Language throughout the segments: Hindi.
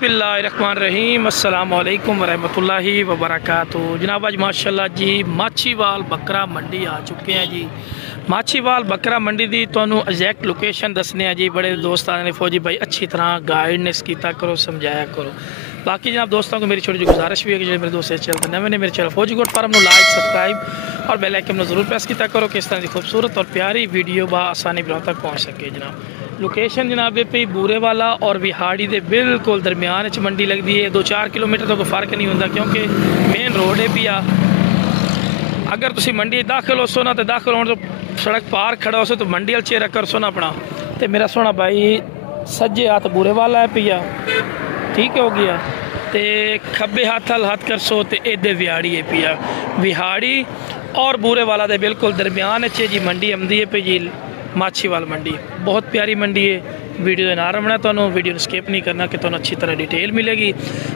बिस्मिल्लाहिर्रहमानिर्रहीम अस्सलाम वालेकुम वरहमतुल्लाहि वबरकातुहू। जनाब आज माशाल्लाह जी माछीवाल बकरा मंडी आ चुके हैं जी। माछीवाल बकरा मंडी की तुहानू एग्जैक्ट लोकेशन दसने जी। बड़े दोस्त ने फौजी भाई अच्छी तरह गाइडनेस किया करो, समझाया करो। बाकी जनाब दोस्तों को मेरी छोटी गुजारिश भी है कि जो मेरे दोस्त चलते नवे ने मेरे चैनल फौजी गोट फार्म लाइक सब्सक्राइब और बेल आइकन जरूर प्रेस किया करो कि इस तरह की खूबसूरत और प्यारी वीडियो आसानी ब्लॉग तक पहुँच सके। जनाब लोकेशन जनाब पे बूरे वाला और विहाड़ी के बिल्कुल दरम्यान मंडी लगती है। 2-4 किलोमीटर तो कोई फर्क नहीं होता क्योंकि मेन रोड है भी आ। अगर तुम मंडी दाखिल हो सो ना तो दाखिल होने तो सड़क पार खड़ा हो सो तो मंडी वाल चेहरा कर सो ना अपना। तो मेरा सोना भाई सज्जे हाथ बूरे वाला है पिया, ठीक हो गया। तो खब्बे हाथ हल हाथ कर सो तो इधर विहाड़ी है पिया। विहाड़ी और बूरे वाला दे बिल्कुल दरम्यान जी मंडी आती है पी जी। माछीवाल मंडी बहुत प्यारी मंडी है। वीडियो का नाम रखना, तो वीडियो स्किप नहीं करना कि तुम अच्छी तरह डिटेल मिलेगी।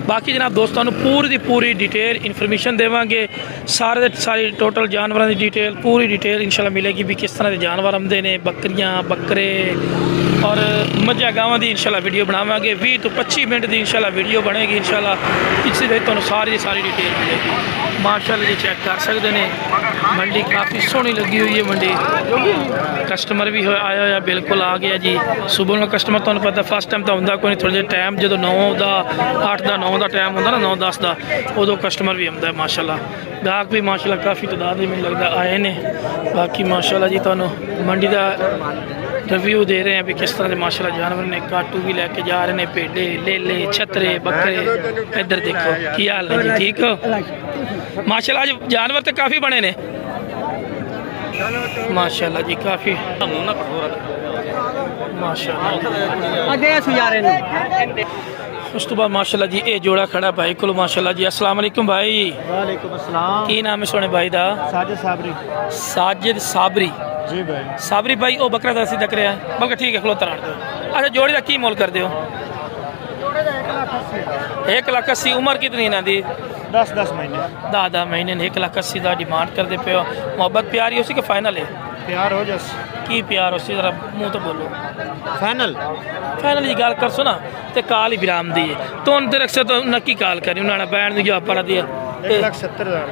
बाकी जनाब दोस्तों पूरी की पूरी डिटेल इन्फॉर्मेशन देवांगे। सारी टोटल जानवरों की डिटेल पूरी डिटेल इंशाल्लाह मिलेगी भी किस तरह के जानवर आते हैं, बकरियां बकरे और मझा गावां की इंशाल्लाह वीडियो बनावांगे। 20 तो 25 मिनट की इंशाल्लाह वीडियो बनेगी इंशाल्लाह। इसी तरह तुहानू सारी डिटेल मिलेगी। माशाल्लाह जी चेक कर सकते हैं मंडी काफ़ी सोहनी लगी हुई है। मंडी कस्टमर भी आया हुआ बिल्कुल आ गया जी। सुबह में कस्टमर तुहानू पता फर्स्ट टाइम तो होंगे कोई, थोड़ा जिहा टाइम जो 9 का 8 का 9 का टाइम होंगे ना 9-10 का उदों कस्टमर भी आता है माशाल्लाह। गाहक भी माशाल्लाह काफ़ी तादाद में मैनूं लगदा आए ने। बाकी माशाल्लाह जी तुहानू मंडी का रिव्यू दे रहे हैं भी किस तरह के माशाल्लाह जानवर ने। काटू भी लैके जा रहे हैं, भेडे लेले छतरे बकरे। इधर देखो की हाल है जी, ठीक हो माशाल्लाह। आज जानवर तो काफ़ी बने ने माशाल्लाह जी, काफ़ी माशाल्लाह। उस तो बाद माशाल्लाह जी ये जोड़ा खड़ा भाई को माशाल्लाह जी। अस्सलाम वालेकुम भाई। वालेकुम अस्सलाम। की नाम है सोने भाई दा? साजिद साबरी। साजिद साबरी जी भाई। साबरी भाई ओ बकरा दस दक रहा है बल्कि ठीक है खलोता रख दो। अच्छा जोड़े का की मोल कर दो? 1,80,000। उम्र कितनी इन्हों की? 10 महीने। 10 महीने 1,80,000 का डिमांड करते पे हो। मोहब्बत प्यारी उसी के फाइनल है? प्यार हो जस की प्यार उसी जरा मुँह तो बोलो। फाइनल जी गल कर सो ना तो काल ही विराम दी है तो उन तेरे से तो नक्की काल करी उन्होंने बैठ दी पड़ा दिया 1,70,000।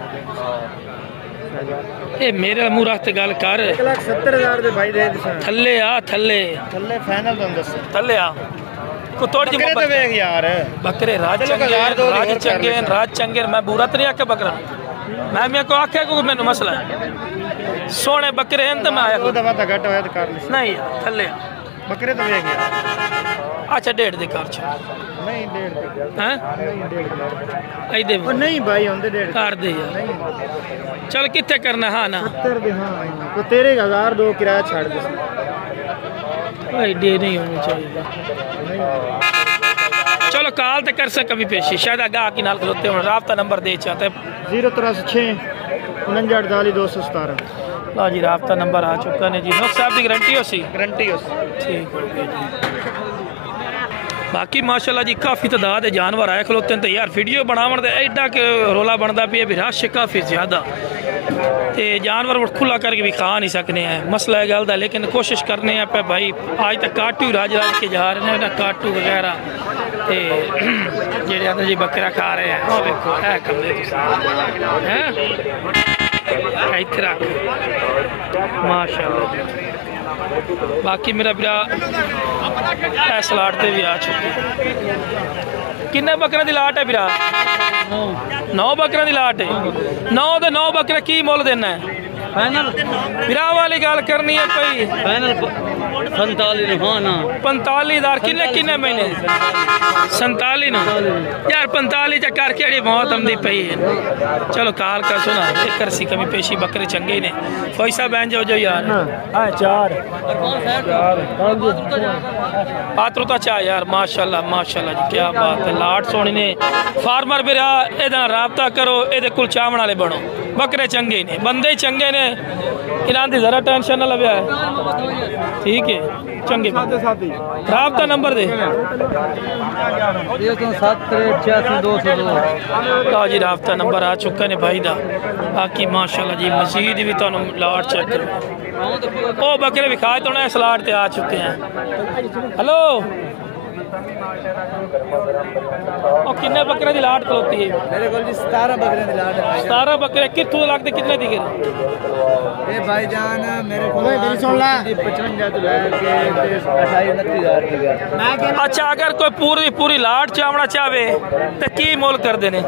ये मेरे मुँह रख गल कर। 1,70,000 भाई दे थले आ थले फाइनल तुम दस थले आ को थोड़ी जी यार बकरे राज चंगे मैं बुरा तो नहीं आख्या बकरा। मैं मेरे को आख्या को मैंने मसला है सोने बकरे हैं तो मैं आया नहीं थले बकरे तो वेख यार। अच्छा 1.5 दे कर नहीं 1.5 हैं नहीं भाई होंदे 1.5 कर दे यार। चल कितने करना? हाँ ना 70 दे। हाँ तो तेरे 1,000 दो किराया छाड़ दे भाई। डे नहीं होनी चाहिए। चलो काल तो कर सक कभी पेशी शायद आगा की नाल खलोते हो। राब्ता नंबर दे चाहते 083 49 217। ला जी राब्ता नंबर आ चुका ने जी। नौक साहब की गारंटी हो सी? गारंटी हो ठीक हो गया जी। बाकी माशाल्लाह जी काफ़ी तादाद जानवर आए खलोते हैं तो यार वीडियो बनावन तो एडा कि रोला बनता पे भी रश काफ़ी ज़्यादा तो जानवर खुला करके भी खा नहीं सकने हैं मसला है गल का। लेकिन कोशिश करने हैं पे भाई आज तक काटू राज के जा रहे हैं काटू वगैरह तो जेडे आते जी बकरा खा रहे हैं। और देखो है कमरे इतना माशाल्लाह। बाकी मेरा बिरा सलाट से भी आ चुके। किन्ने बकरे की लाट है बिरा? 9 बकरे की लाट है। 9 तो 9 बकरे की मुल देना है? फाइनल बिरा वाली गल करनी है भाई। फाइनल 45,000 किन्ने महीने? 47 ना यार 45 कर के मौत आती पई है। चलो काल कर सुना एक सी कमी पेशी बकरे चंगे ने। फैसा बहन जो यार 4 पात्रों चाह यार माशाल्लाह माशाल्लाह जी क्या बात है। लाट सोनी ने फार्मर मेरा एदा राबता करो ये कुल चावण वाले बनो। बकरे चंगे ने बंदे चंगे ने इन्हों की जरा टेंशन ना लव्या है ठीक है चंगे राबता नंबर दे 7838202 जी राबता नंबर आ चुका ने भाई दा। बाकी माशाल्लाह जी मजीद भी तुहानू लाट चेक करो ओ बकरे विखा तो ना सलाट ते आ चुके हैं। हेलो और किन्ने बकरे की लाट खलोती है? मेरे को जी 17 बकरे की लाट है 17 बकरे कितों लगते कितने दी गिर? ये भाईजान मेरे को मेरी सुन ला 55 तो लेके 28-29,000 की गया। अच्छा अगर कोई पूरी लाट चावना चाहे तो की मोल कर देने?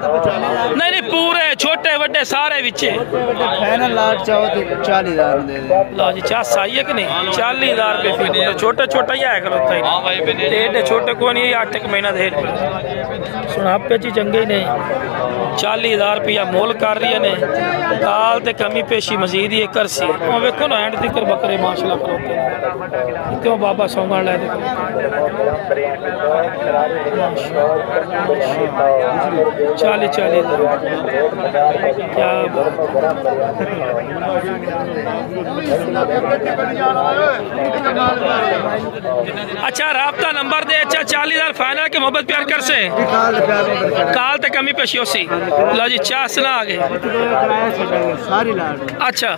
नहीं नहीं पूरे छोटे बड़े सारे विचे फाइनल लाट चाहो तो 40,000 दे दे। लो जी चाह सही है कि नहीं? 40,000 रुपये फीट तो छोटा छोटा ही आया खलोता ही एडे छोटे को नहीं 8 महीना दे सुनापे जी चंगे ही नहीं 40,000 रुपया मोल कर रही ने काल ते कमी पेशी मजीद ही कर सी और वेखो ना एंड तिकर बकरे माशाल्लाह खलोते क्यों बाबा सौंगण ले 40,000 क्या अच्छा राब्ता नंबर दे अच्छा 40,000 फाइनल के मोहब्बत प्यार कर से काल ते कमी पेशी होसी लो जी चास ना आ गए सारी लाट अच्छा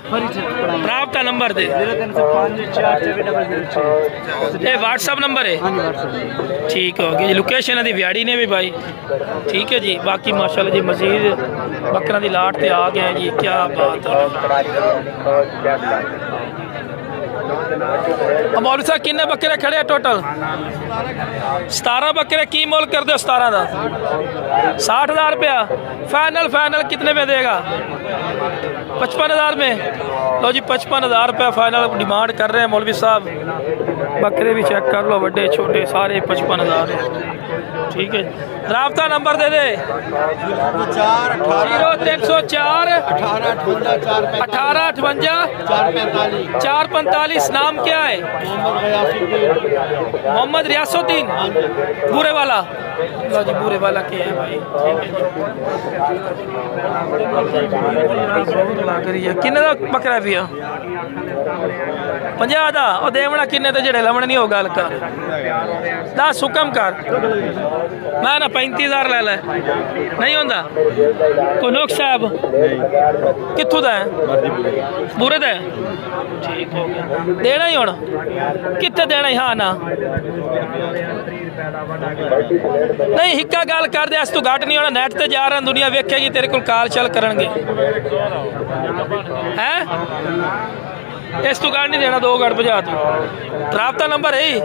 राब्ता नंबर दे 0305 ये व्हाट्सएप नंबर है ठीक हो गया जी लोकेशन है व्याड़ी ने भी भाई ठीक है जी बाकी माशाल्लाह जी मजीद बकरा दी लाट ते आ गए हैं जी क्या बात है मौलवी साहब किन्ने बकरे खड़े हैं टोटल 17 बकरे की मोल कर दो 17 का 60,000 रुपया फाइनल कितने में देगा 55,000 में लो जी 55,000 रुपया फाइनल डिमांड कर रहे हैं मौलवी साहब बकरे भी चेक कर लो बड़े छोटे सारे 55,000 ठीक है राब्ता नंबर दे दे 0304 1858 नाम क्या है मोहम्मद रियासुद्दीन बूरे वाला लो जी बूरे वाला क्या है भाई ठीक है किन्ने का बकरा भी 50 का और देवना किन्ने तो जेड़े लवण नहीं हो गल कर 10 हुक्म कर मैं ना 35,000 ले ले नहीं होंदा कोई नोक साहब कित्थों दा है बूरे दा ठीक हो गया देना ही होना कित्थे देना ही हाँ ना नहीं हिक्का गल कर दे तू घट नहीं होना नेट ते जा रहा दुनिया वेखेगी तेरे को काल चल करनगे हैं इस तू गाड़ नहीं देना 2 गाड़ बजा तू राब्ता नंबर है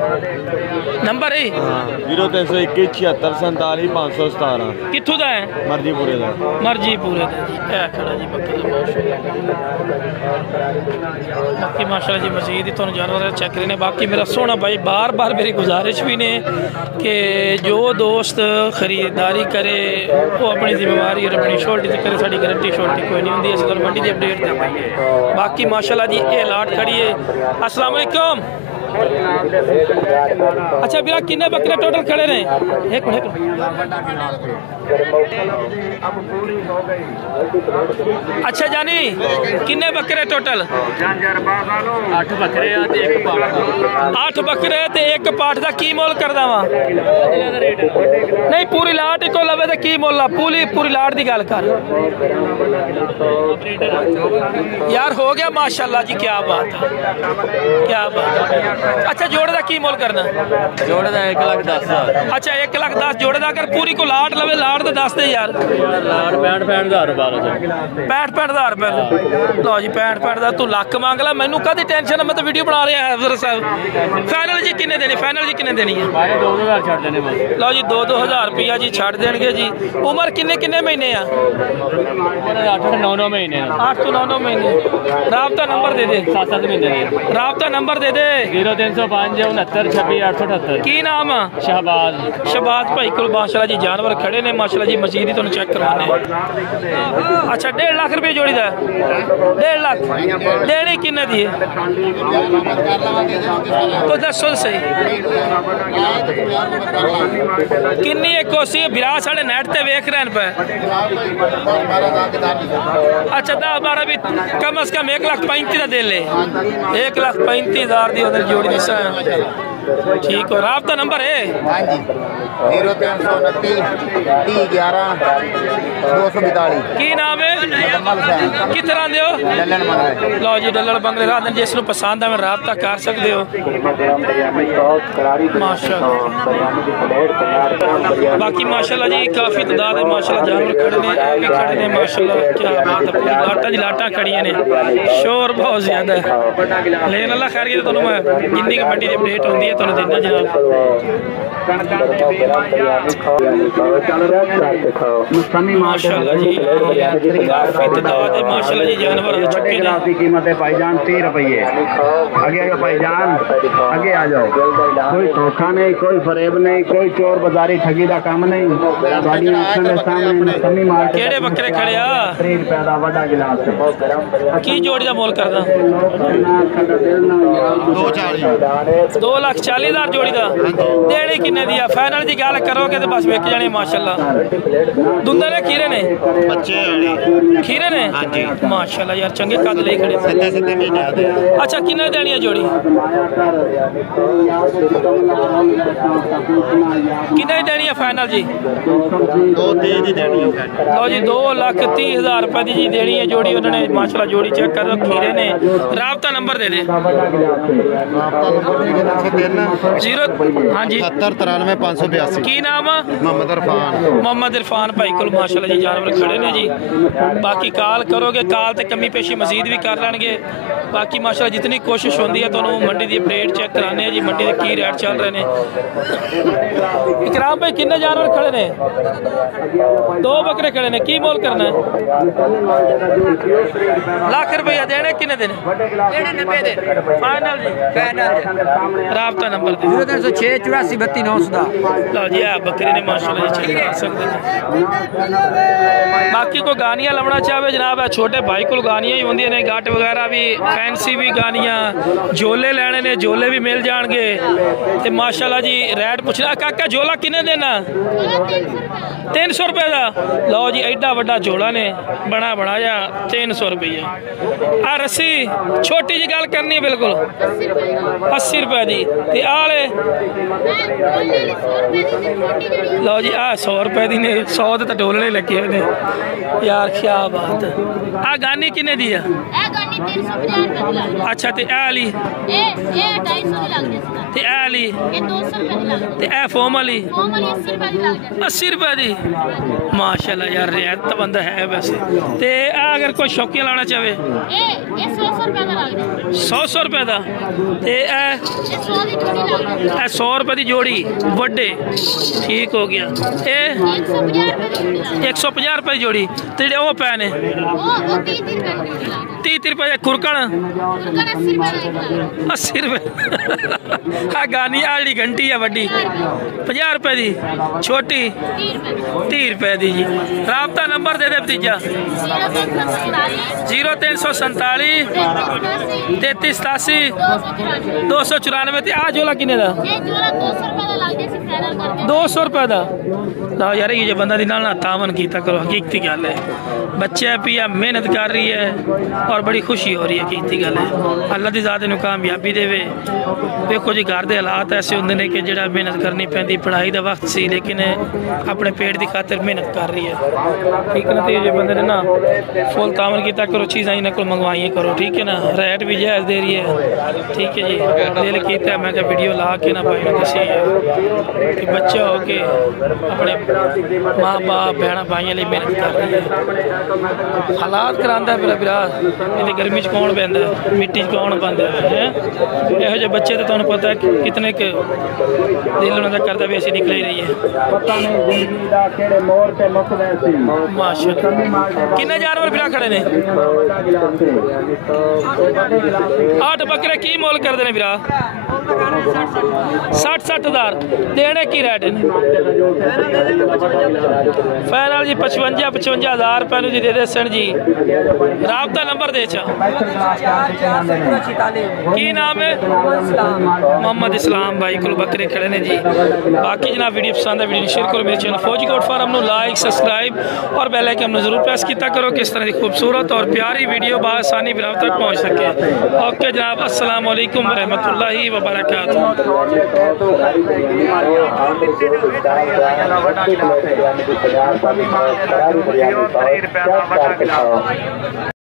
0321 कित्थों दा है मर्जी पूरे दा ए खड़ा जी बाकी माशाल्लाह जी मजीद ही तुहानू जानवर चेक करने बाकी मेरा सोना भाई बार बार मेरी गुजारिश भी ने कि जो दोस्त खरीदारी करे वो अपनी जिम्मेवारी और अपनी शोल्टी से करे साड़ी गारंटी शोल्टी कोई नहीं होंगी असल मंडी की अपडेट देते बाकी माशाल्लाह जी ये लाट खड़ी है अस्सलाम वालेकुम अच्छा बिरा किन्ने बकरे टोटल खड़े ने एक मिनट अच्छा जानी किन्ने बकरे टोटल 8 बकरे ते एक पाठ 8 बकरे ते एक पाठ दा की मोल करदा वा नहीं पूरी लाट को लवे ते की मोल पूरी लाट दी गल कर यार हो गया माशाल्लाह जी क्या बात है अच्छा जोड़े दा की मोल करना जोड़े दा 1,10,000 अच्छा 1,10,000 जोड़े दा अगर पूरी को लाट लवे लाट तो दस दे यार लाट 65,000 रुपए लो जी 65,000 तू लख मांग ला मैनू कदी टेंशन मैं तो वीडियो बना रहा है अफसर साहब फाइनल जी किन्ने देनी है 2,000 छड़ देने बस लो जी 2,000 रुपया जी छड़ देंगे जी उम्र किन्ने महीने आ 8-9 महीने 8 to 9 महीने राब्ता नंबर दे दे 7 महीने राब्ता नंबर दे दे 0305 69 26 की नाम आ शहबाज भाई को माशाल्लाह जी जानवर खड़े ने माशाल्लाह जी मजीद ही तुहानू चेक करवाने अच्छा 1.5 लाख रुपये जोड़ी दा 1.5 लाख देनी किन्ने दी है तो दसो सही किन्नी एक कोसी बिरा साढ़े नेट ते वेख रहे पे अच्छा 10-12 भी कम से कम 1,35,000 का दे ले 1,35,000 दी उधर जोड़ी दी ठीक हो। राबता नंबर है? हाँ जी 0329 3011 242। की नाम है? कितने आंदे हो? लो जी डल्लड़ बंगले रात जिस नूं पसंद आवे राबता कर सकते हो माशाअल्लाह। बाकी माशाअल्लाह जी काफ़ी तादाद है माशाअल्लाह जानवर खड़े ने माशाअल्लाह क्या बात है। पूरी लाटा दी लाटा खड़ियां ने शोर बहुत ज़्यादा है लेकिन अल्लाह खैर की तो मैं जिन्नी की मंडी की अपडेट होती है तो देना जनाब। माशाअल्लाह जी काफ़ी तादाद है माशाअल्लाह जी जानवर आ चुके हैं। कीमत है भाईजान 30 रुपये। आगे आगे भाईजान आगे आ जाओ। कोई धोखा नहीं, कोई फरेब नहीं, कोई चोर बाजारी ठगी का काम नहीं। केड़े बकरे खड़े आ? 30 रुपये का बड़ा गिलास की जोड़ी का मोल करदा? 2,40,000 जोड़ी का देने किन्ने दी? फाइनल की गल करोगे तो बस विक जाने माशाअल्लाह। दुंदे ने खीरे ने बच्चे खीरे ने माशाअल्लाह यार चंगे कद ले खड़े। अच्छा किन्ने देनी है जोड़ी? किन्ने देनी है फाइनल जी? 2,30 दी देनी है। लो जी 2,30,000 रुपए की जी देनी है जोड़ी उन्होंने माशाअल्लाह। जोड़ी चेक करो खीरे ने। राबता नंबर दे दे। 0 हाँ जी 7093 की नाम? मोहम्मद इरफान। मोहम्मद इरफान भाई को माशाअल्लाह जी जानवर खड़े ने जी। बाकी कॉल करोगे कॉल ते कमी पेशी मजीद भी कर लेंगे। बाकी माशाअल्लाह जितनी कोशिश होती है तो मंडी की अपडेट चेक कराने जी मंडी के की रेट चल रहे हैं। इकराम भाई किन्ने जानवर खड़े ने? 2 बकरे खड़े ने की मोल करना है? लाख रुपया देने किन्ने देने? फाइनल जी राबता नंबर 0306 84 32 900। लो जी आ बकरे ने माशाअल्लाह जी चेक कर सकते हैं। बाकी को गानियां लवना चाहे जनाब है छोटे भाई को गानियां ही होंगी ने गट वगैरह भी फैंसी भी गानियां झोले लेने ने झोले भी मिल जाएंगे ते माशाअल्लाह जी रेट पूछना काका झोला किन्ने देना? 300 रुपये का। लो जी एडा वड्डा झोला ने बना बनाया 300 रुपये। आ रस्सी छोटी जी गल करनी है बिल्कुल 80 रुपये की। आले लो जी आ 100 रुपये की ने 100 तो डोलने लगे ने यार क्या बात है। आ गानी किन्ने दी है? अच्छा ते आली ते आली ते ए फोम वाली 80 रुपये की। माशाअल्लाह यार रियायत तो बंदा है वैसे। ते अगर कोई शौकीन लाना चाहे 100 रुपये का ते 100 रुपये की जोड़ी वड्डे ठीक हो गया। 150 रुपये की जोड़ी ते वो पै ने 30 रुपये खुरकन 80 रुपये। हाँ गानी आड़ी घंटी है वड्डी 50 रुपये की छोटी 30 रुपये की जी। राबता नंबर दे दे भतीजा 0347 33 87 294। आ झोला किन्ने दा? 200 रुपये का। लो यार ये बंदा दी नाल तावन कीता करो हकीकती गल है। बच्चा पिया मेहनत कर रही है और बड़ी खुशी हो रही है हकीकती गल है। अल्लाह की ज़ात नूं कामयाबी देवे। देखो जी घर के हालात ऐसे होंगे ने कि जिहड़ा मेहनत करनी पैंदी पढ़ाई का वक्त सी लेकिन अपने पेट की खातिर मेहनत कर रही है ठीक है ना। तो ये बंदे ने ना फुल तावन कीता करो चीज़ां इन्हां कोल मंगवाइए करो ठीक है ना। रेट भी जायज़ दे रही है ठीक है जी। दिल कीता मैं क्या वीडियो ला के ना भाई ने दसी है कि बच्चा हो के अपने माँ बाप भैन भाइयों लिए मेहनत कर रही है। हालात करांदा है मेरा भरा इन्हें गर्मी च कौन बहता है मिट्टी च कौन पाता है। यहो जे बच्चे तो तुम्हें पता है कितने के दिल उन्होंने करता भी ऐसी निकल ही रही है। माशाअल्लाह किन्ने जानवर फिर खड़े ने? 8 बकरे की मोल करते हैं फिर? 60 हज़ार देने की रेट फाइनल जी 55 हज़ार रुपये जी दे दे सन जी। राबता नंबर दे की नाम है? मोहम्मद इस्लाम भाई को बकरे खड़े ने जी। बाकी जनाब वीडियो पसंद है वीडियो शेयर करो मेरे चैनल फौजी कोट फार्म नू लाइक सब्सक्राइब और बेल आइकन नू जरूर प्रेस किया करो किस तरह की खूबसूरत और प्यारी वीडियो बासानी बिराव तक पहुँच सके। ओके जनाब अस्सलाम वालेकुम व रहमतुल्लाहि व बरकातहू। वबरकातुहू।